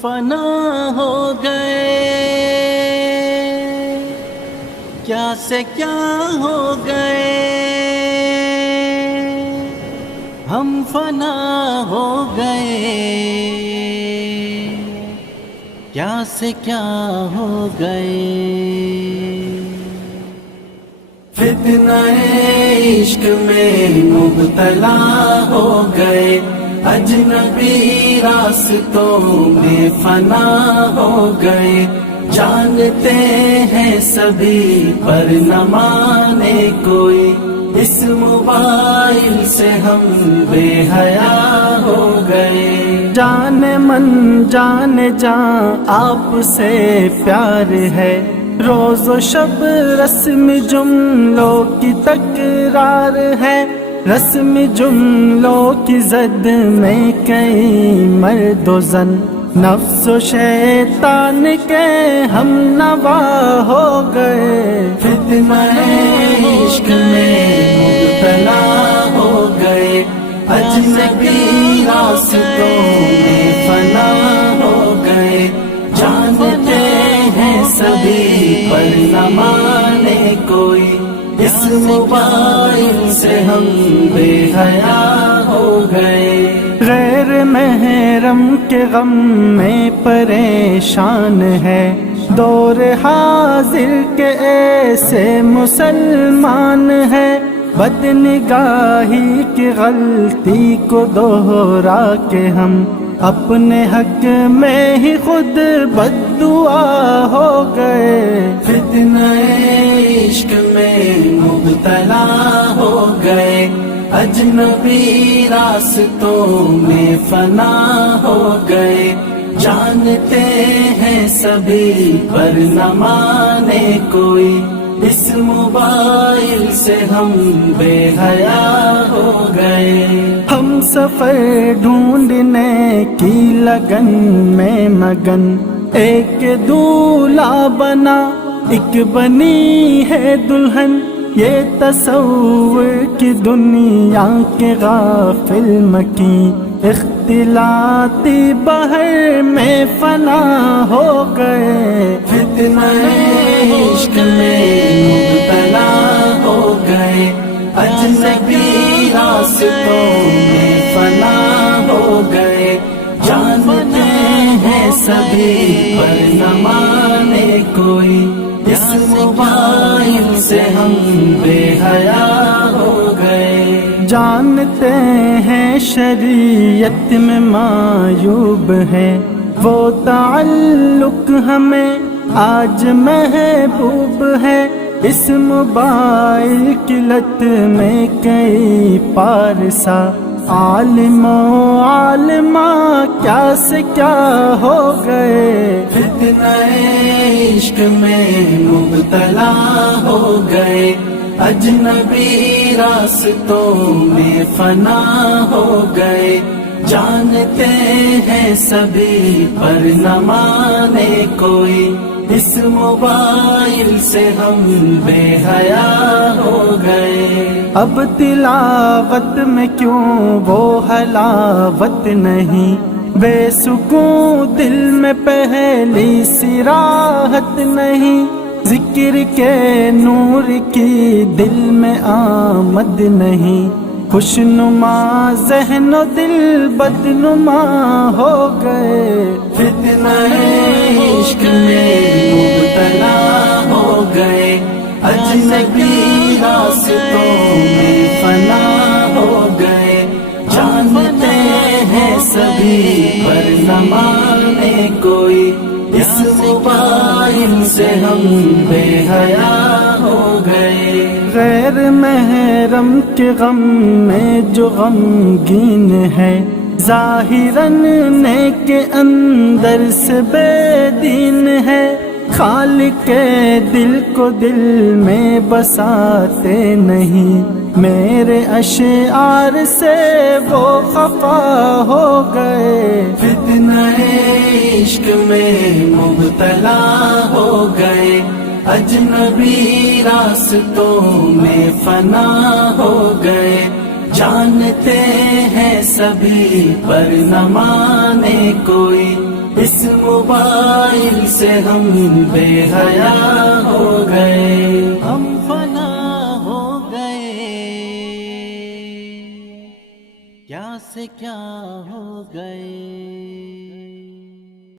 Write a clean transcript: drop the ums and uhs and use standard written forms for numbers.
فنا ہو گئے، کیا سے کیا ہو گئے، ہم فنا ہو گئے، کیا سے کیا ہو گئے۔ فتنہ عشق میں مبتلا ہو گئے، اجنبی راستوں میں فنا ہو گئے، جانتے ہیں سبھی پر نہ مانے کوئی، اس موبائل سے ہم بے حیا ہو گئے۔ جان من جان جان آپ سے پیار ہے، روز و شب رسم جملوں کی تکرار ہے، رسم جملوں کی زد میں کئی مرد و زن، نفس و شیطان کے ہم نوا ہو گئے۔ فتنہ عشق میں مبتلا ہو گئے، اجنبی راستوں میں فنا ہو گئے، جانتے ہیں سبھی پر نہ مانے کوئی، اس موبائل سے ہم بے حیا ہو گئے۔ غیر محرم کے غم میں پریشان ہے، دور حاضر کے ایسے مسلمان ہے، بد نگاہی کی غلطی کو دوہرا کے ہم اپنے حق میں ہی خود بددعا ہو گئے۔ فتنہ عشق میں مبتلا ہو گئے، اجنبی راستوں میں فنا ہو گئے، جانتے ہیں سبھی پر نہ مانے کوئی، اس موبائل سے ہم بے حیا ہو گئے۔ ہم سفر ڈھونڈنے کی لگن میں مگن، ایک دولہا بنا ایک بنی ہے دلہن، یہ تصور کی دنیا کے غافل مکی، اختلاطی بحر میں فنا ہو گئے۔ فتنہ عشق میں مبتلا ہو گئے، اجنبی راستوں میں فنا ہو گئے، جانتے ہیں سبھی پر نہ مانے کوئی، اس موبائل سے ہم بے حیا ہو گئے۔ جانتے ہیں شریعت میں معیوب ہے، وہ تعلق ہمیں آج محبوب ہے، اس موبائل کی لت میں کئی پارسا عالم و عالمہ کیا سے کیا ہو گئے۔ فتنہ عشق میں مبتلا ہو گئے، اجنبی راستوں میں فنا ہو گئے، جانتے ہیں سبھی پر نہ مانے کوئی، اس موبائل سے ہم بے حیا ہو گئے۔ اب تلاوت میں کیوں وہ حلاوت نہیں، بے سکون دل میں پہلی سی راحت نہیں، ذکر کے نور کی دل میں آمد نہیں، خوشنما ذہن و دل بدنما ہو گئے۔ فتنہ عشق میں مبتلا ہو گئے، اجنبی راستوں میں فنا ہو گئے، جانتے ہیں سبھی پر نہ مانے کوئی، اس موبائل سے ہم بے حیا ہو گئے۔ غیر محرم کے غم میں جو غمگین ہے، ظاہراً نیک اندر سے بے دین ہے، خالق کے دل کو دل میں بساتے نہیں، میرے اشعار سے وہ خفا ہو گئے۔ فتنہ عشق میں مبتلا ہو گئے، اجنبی راستوں میں فنا ہو گئے، جانتے ہیں سبھی پر نہ مانے کوئی، اس موبائل سے ہم بے حیا ہو گئے، ہم فنا ہو گئے، کیا سے کیا ہو گئے۔